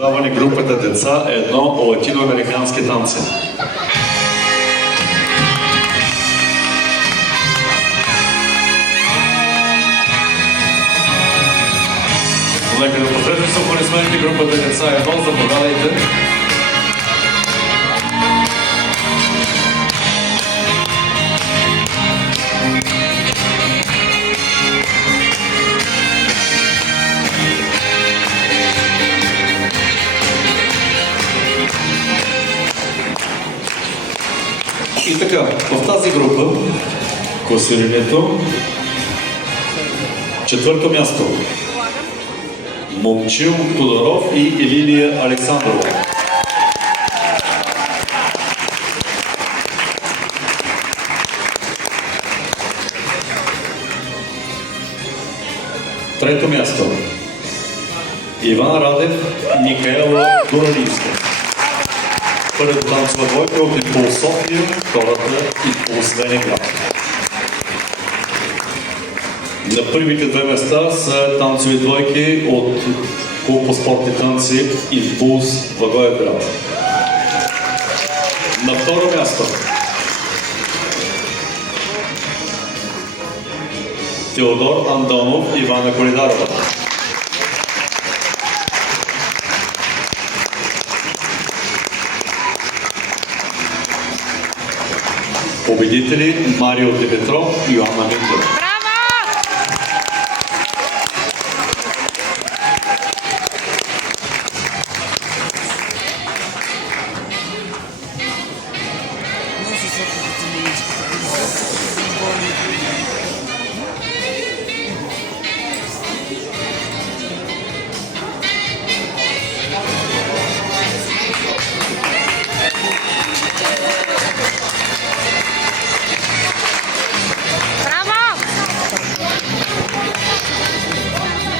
Даване групата деца е едно латиноамерикански танци. Нека да посрещаме с аплодисменти групата деца едно, заповядайте. И така, в тази група, класирането, четвърто място. Момчил Тодоров и Елилия Александрова. Трето място. Иван Радев, Микаела Дуралийска. Първата танцова двойка от Импулс София, втората Импулс Ленинград. На първите две места са танцови двойки от клуб по спортни танци Импулс Благоевград. На второ място Теодор Андонов и Ивана Колидарова. Победители Марио Димитров и Йоанна Миклева.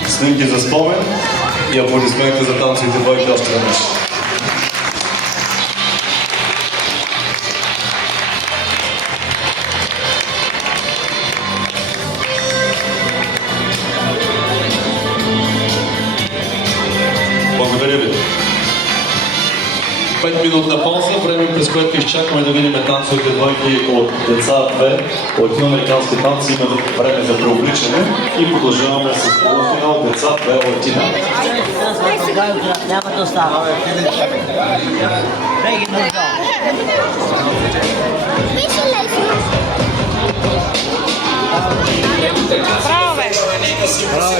Снимки за спомен и аплодисменти за танцовите двойки още веднъж. Благодаря ви. 5-минутна пауза, време през което изчакваме да видим танцовите двойки от деца 2, латиноамерикански танци, има време за преобличане и продължаваме с полуфинал деца 2 латина. Няма да остава. Bravo!